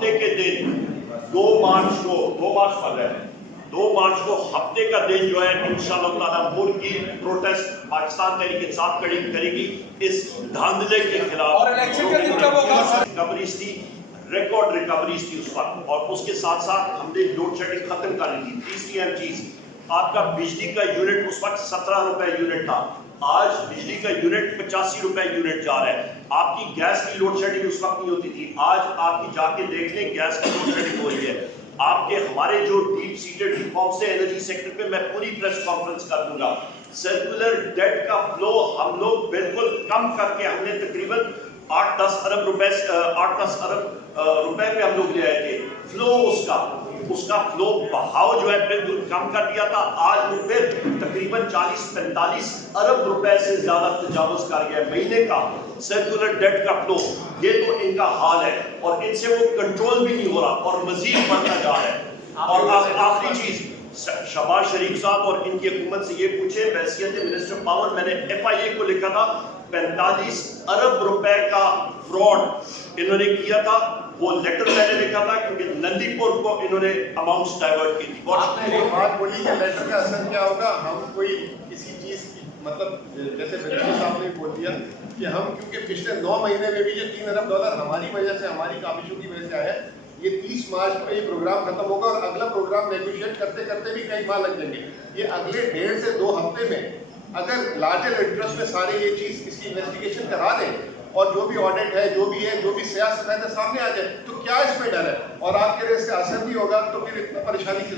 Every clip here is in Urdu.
ہفتے کے دن 2 مارچ پر ہے 2 مارچ کو ہفتے کا دن جو ہے انشاءاللہ تعالیٰ ملک کی پروٹیسٹ پاکستان تحریک انصاف کرے گی اس دھاندلے کے خلاف. اور الیکشن کا دن کب ہوگا؟ ریکوریز تھی، ریکارڈ ریکوریز تھی اس وقت، اور اس کے ساتھ ساتھ ہم نے لوڈ شیڈنگ ختم کر لی تھی. تیسری اہم چیز، آپ کا بجلی کا یونٹ اس وقت 17 روپے یونٹ تھا، آج بجلی کا یونٹ 85 روپے یونٹ جا رہا ہے. آپ کی گیس کی لوڈ شیڈنگ اس وقت نہیں ہوتی تھی، آج آپ کی جا کے دیکھ لیں گیس کی لوڈ شیڈنگ ہو رہی ہے. آپ کے ہمارے جو ڈیپ سیٹڈ ریفارمز ہیں انرجی سیکٹر پہ، میں پوری پریس کانفرنس کر دوں گا. سرکولر ڈیٹ کا فلو ہم لوگ بالکل کم کر کے ہم نے تقریباً 8-10 ارب روپے پہ ہم لوگ لے آئے تھے. فلو اس کا فلو بہاؤ جو ہے بالکل کم کر دیا تھا. آج وہ پھر تقریباً 40-45 ارب روپے سے زیادہ تجاوز کر گیا مہینے کا سرکولر ڈیٹ کا فلو. یہ تو ان کا حال ہے اور ان سے وہ کنٹرول بھی نہیں ہو رہا اور مزید بڑھتا جا رہا ہے. اور آخری چیز، شہباز شریف صاحب اور ان کی حکومت سے یہ پوچھے، بحیثیت منسٹر پاور میں نے FIA کو لکھا تھا 45 ارب روپے کا فراڈ انہوں نے کیا تھا. وہ لیٹر میں نے لکھا تھا کیونکہ نندی پور کو انہوں نے اماؤنٹس ڈائیورٹ کی تھی. آپ نے ایک بات بولی کہ لیٹر کا اثر کیا ہوگا. ہم کوئی کسی چیز کی مطلب جیسے منسٹر صاحب نے بول دیا کہ ہم کیونکہ پچھلے 9 مہینے میں بھی جو $3 ارب ہماری وجہ سے، ہماری کاوشوں کی وجہ سے آیا ہے، یہ 30 مارچ کو یہ پروگرام ختم ہوگا اور اگلا پروگرام نیگوشیٹ کرتے کرتے بھی کئی ماہ لگ جائیں گے. یہ اگلے 1.5 سے 2 ہفتے میں اگر لارجر انٹرسٹ میں سارے یہ چیز اس کی انویسٹیگیشن کرا دیں اور جو بھی آڈٹ ہے، جو بھی سیاست ہے سامنے آ جائے تو کیا اس میں ڈر ہے؟ اور آپ کے اس کا اثر نہیں ہوگا تو پھر اتنا پریشانی کی.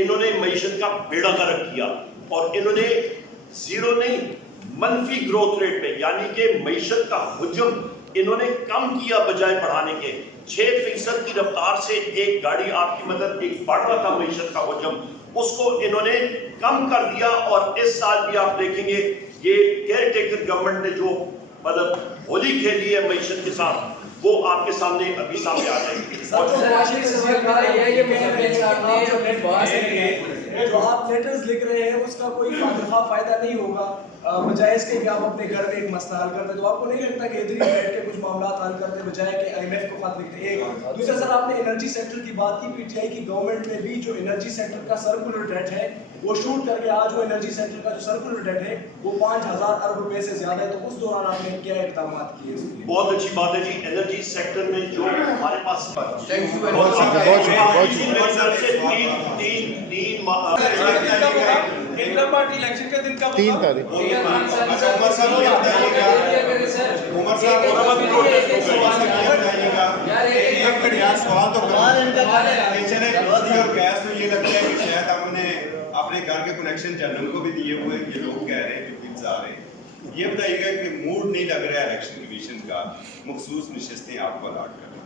انہوں نے معیشت کا بیڑا غرق کیا اور انہوں نے زیرو نہیں منفی گروتھ ریٹ پہ، یعنی کہ معیشت کا حجم انہوں نے کم کیا بجائے بڑھانے کے. 6% کی رفتار سے ایک گاڑی آپ کی مدد ایک بڑھ رہا تھا معیشت کا حجم، اس کو انہوں نے کم کر دیا. اور اس سال بھی آپ دیکھیں گے یہ کیئر ٹیکر گورنمنٹ نے جو مطلب ہولی کھیلی ہے معیشت کے ساتھ، وہ آپ کے سامنے ابھی سامنے آ جائے گی. جو آپ لیٹرز لکھ رہے ہیں اس کا کوئی فائدہ نہیں ہوگا، بجائے اس کے کہ آپ اپنے گھر میں ایک مسئلہ حل کرتے. تو آپ کو نہیں لگتا کہ ادھر ہی بیٹھ کے کچھ معاملات حل کرتے بجائے کہ IMF کو خط لکھتے؟ ایک دوسرا سر، آپ نے انرجی سیکٹر کی بات کی. PTI کی گورنمنٹ میں بھی جو انرجی سیکٹر کا سرکولر ڈیٹ ہے وہ شوٹ کر کے آج وہ انرجی سیکٹر کا جو سرکولر ڈیٹ ہے وہ 5000 ارب روپے سے زیادہ ہے. تو اس دوران آپ نے کیا اقدامات کیے؟ بہت اچھی بات ہے جی. انرجی سیکٹر میں جو ہمارے پاس انٹر پارٹی الیکشن کا دن کب؟ 3 تاریخ. اپنے گھر کے کنیکشن جنرل کو بھی دیے ہوئے یہ لوگ کہہ رہے ہیں جو بلز آ رہے ہیں. یہ بتائیے گا کہ موڈ نہیں لگ رہا ہے الیکشن کمیشن کا مخصوص نشستیں آپ کو الاٹ کرنا،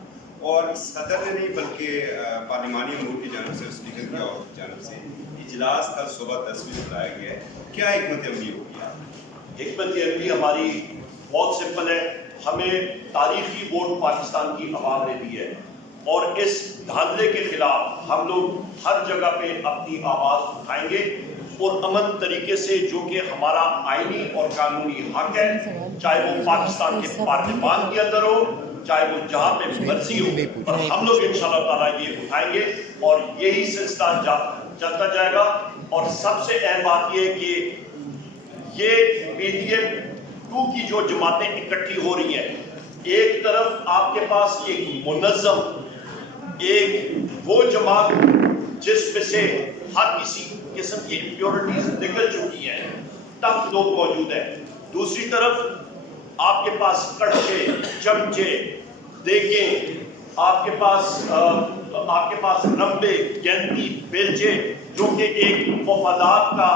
اور صدر نے نہیں بلکہ پارلیمانی امور کی جانب سے اسپیکر کی جانب سے اجلاس کل صبح 10 بجے بلایا گیا ہے. کیا حکمت عملی ہوگی؟ حکمت عملی ہماری بہت سمپل ہے. ہمیں تاریخی ووٹ پاکستان کی عوام نے دی ہے اور اس دھاندلے کے خلاف ہم لوگ ہر جگہ پہ اپنی آواز اٹھائیں گے اور امن طریقے سے، جو کہ ہمارا آئینی اور قانونی حق ہے، چاہے وہ پاکستان کے پارلیمان کے اندر ہو، چاہے وہ جہاں پہ مرضی ہو. اور ہم لوگ انشاءاللہ تعالیٰ یہ اٹھائیں گے اور یہی سلسلہ چلتا جائے گا. اور سب سے اہم بات یہ ہے کہ یہ PDM-2 کی جو جماعتیں اکٹھی ہو رہی ہیں، ایک طرف آپ کے پاس ایک منظم، ایک وہ جماعت جس میں سے ہر کسی قسم کی امپیورٹیز نکل چکی ہیں، تب لوگ موجود ہیں. دوسری طرف آپ کے پاس کڑچے، چمچے، دیگیں، آپ کے پاس رمبے، گینتی، بیلچے، جو کہ ایک مفادات کا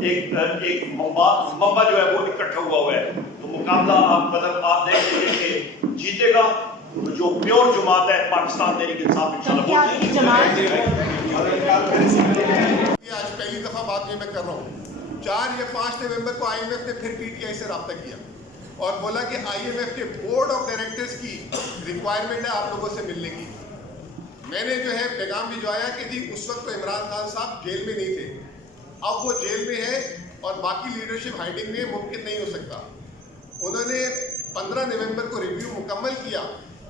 ایک منبع جو ہے وہ اکٹھا ہوا ہے. تو مقابلہ آپ دیکھ لیں کہ جیتے گا جو پیور جماعت ہے پاکستان تحریک انصاف انشاءاللہ. آج پہلی دفعہ بات یہ میں کر رہا ہوں. 4 یا 5 نومبر کو IMF نے پھر PTI سے رابطہ کیا اور بولا کہ IMF کے بورڈ آف ڈائریکٹرز کی ریکوائرمنٹ ہے آپ لوگوں سے ملنے کی. میں نے جو ہے پیغام بھجوایا کہ جی اس وقت تو عمران خان صاحب جیل میں نہیں تھے، اب وہ جیل میں ہے اور باقی لیڈرشپ ہائیڈنگ میں ممکن نہیں ہو سکتا. انہوں نے 15 نومبر کو ریویو مکمل کیا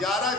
11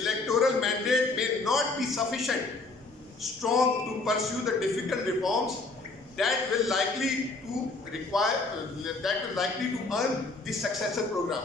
electoral mandate may not be sufficient strong to pursue the difficult reforms that will likely to earn the successor program।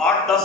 8-10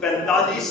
45